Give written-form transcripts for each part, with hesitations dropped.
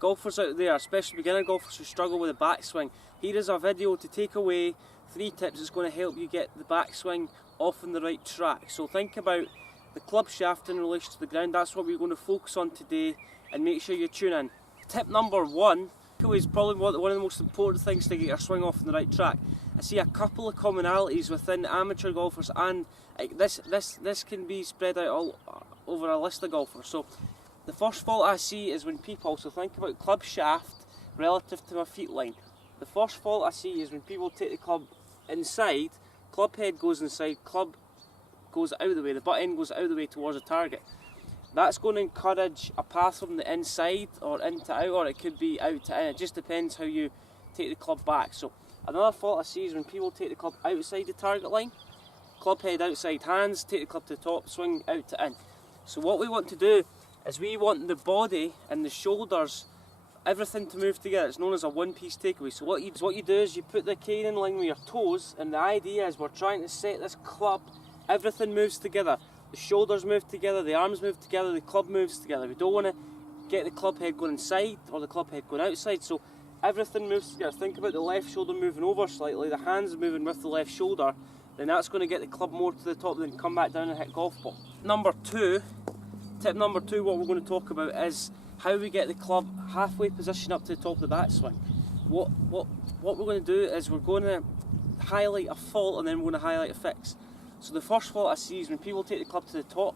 golfers out there, especially beginner golfers who struggle with the backswing, here is a video to take away 3 tips that's going to help you get the backswing off on the right track. So think about the club shaft in relation to the ground. That's what we're going to focus on today, and make sure you tune in. Tip number 1 is probably one of the most important things to get your swing off on the right track. I see a couple of commonalities within amateur golfers, and this can be spread out all over a list of golfers. So the first fault I see is when people, so think about club shaft relative to my feet line. The first fault I see is when people take the club inside, club head goes inside, club goes out of the way, the butt end goes out of the way towards the target. That's going to encourage a path from the inside or in to out, or it could be out to in. It just depends how you take the club back. So another fault I see is when people take the club outside the target line, club head outside hands, take the club to the top, swing out to in. So what we want to do is we want the body and the shoulders, everything to move together. It's known as a one-piece takeaway. So what you do is you put the cane in line with your toes, and the idea is we're trying to set this club, everything moves together. The shoulders move together, the arms move together, the club moves together. We don't want to get the club head going inside or the club head going outside, so everything moves together. Think about the left shoulder moving over slightly, the hands moving with the left shoulder, then that's going to get the club more to the top, then come back down and hit golf ball. Tip number two, what we're going to talk about is how we get the club halfway position up to the top of the backswing. What we're going to do is we're going to highlight a fault, and then we're going to highlight a fix. So the first fault I see is when people take the club to the top,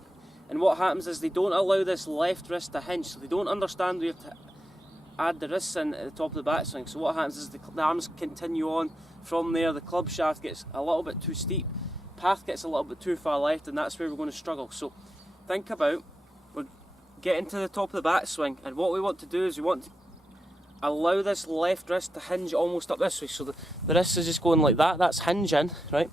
and what happens is they don't allow this left wrist to hinge, so they don't understand we have to add the wrists in at the top of the backswing. So what happens is the arms continue on from there, the club shaft gets a little bit too steep, path gets a little bit too far left, and that's where we're going to struggle. So think about, we're getting to the top of the backswing, and what we want to do is we want to allow this left wrist to hinge almost up this way. So the wrist is just going like that, that's hinging, right?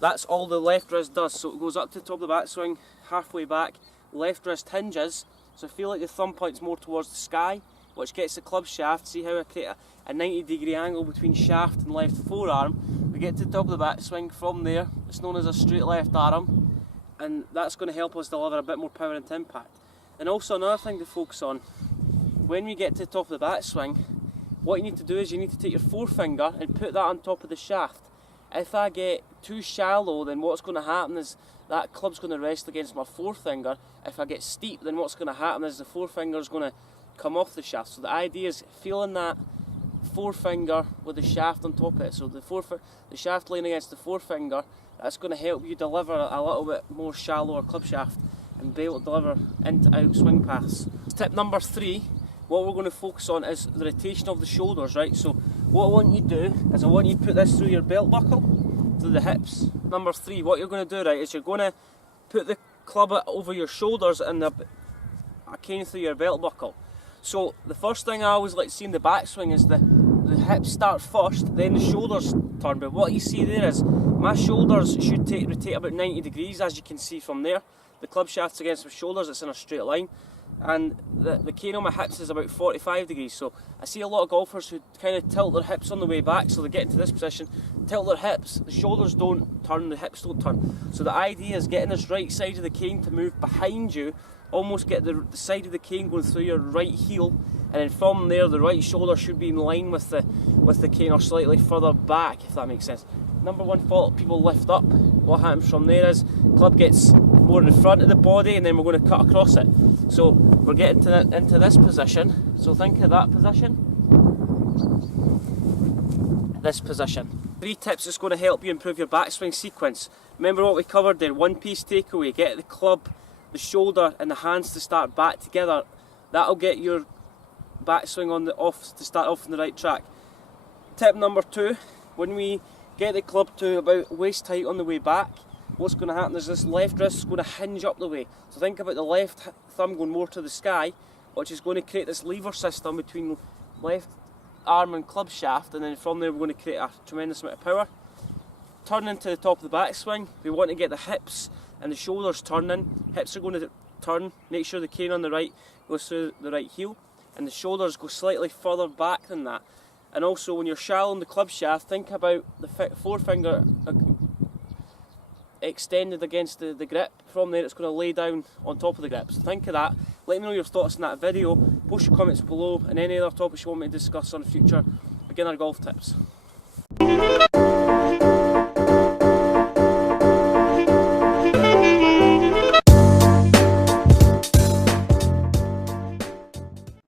That's all the left wrist does. So it goes up to the top of the backswing, halfway back, left wrist hinges, so I feel like the thumb points more towards the sky, which gets the club shaft. See how I create a 90-degree angle between shaft and left forearm. We get to the top of the backswing, from there it's known as a straight left arm, and that's going to help us deliver a bit more power into impact. And also another thing to focus on, when we get to the top of the backswing, what you need to do is you need to take your forefinger and put that on top of the shaft. If I get too shallow, then what's going to happen is that club's going to rest against my forefinger. If I get steep, then what's going to happen is the forefinger is going to come off the shaft. So the idea is feeling that forefinger with the shaft on top of it. So the shaft laying against the forefinger, that's going to help you deliver a little bit more shallower club shaft and be able to deliver into out swing paths. Tip number 3, what we're going to focus on is the rotation of the shoulders, right? So what I want you to do is I want you to put this through your belt buckle, through the hips. Number 3, what you're going to do, right, is you're going to put the club over your shoulders and a cane through your belt buckle. So the first thing I always like to see in the backswing is the hips start first, then the shoulders turn. But what you see there is my shoulders should rotate about 90 degrees, as you can see from there. The club shaft's against my shoulders, it's in a straight line. And the cane on my hips is about 45 degrees. So I see a lot of golfers who kind of tilt their hips on the way back, so they get into this position, tilt their hips, the shoulders don't turn, the hips don't turn. So the idea is getting this right side of the cane to move behind you, almost get the side of the cane going through your right heel, and then from there the right shoulder should be in line with the cane or slightly further back, if that makes sense. Number 1 fault, people lift up. What happens from there is club gets more in front of the body, and then we're going to cut across it. So we're getting into this position. So think of that position. This position. 3 tips that's going to help you improve your backswing sequence. Remember what we covered there, one-piece takeaway. Get the club, the shoulder and the hands to start back together. That'll get your backswing to start off on the right track. Tip number 2, when we get the club to about waist height on the way back, what's going to happen is this left wrist is going to hinge up the way. So think about the left thumb going more to the sky, which is going to create this lever system between left arm and club shaft, and then from there we're going to create a tremendous amount of power. Turning to the top of the backswing, we want to get the hips and the shoulders turning. Hips are going to turn, make sure the cane on the right goes through the right heel, and the shoulders go slightly further back than that. And also when you're shallowing the club shaft, think about the forefinger extended against the grip. From there it's going to lay down on top of the grip. So think of that. Let me know your thoughts on that video. Post your comments below and any other topics you want me to discuss on future beginner golf tips.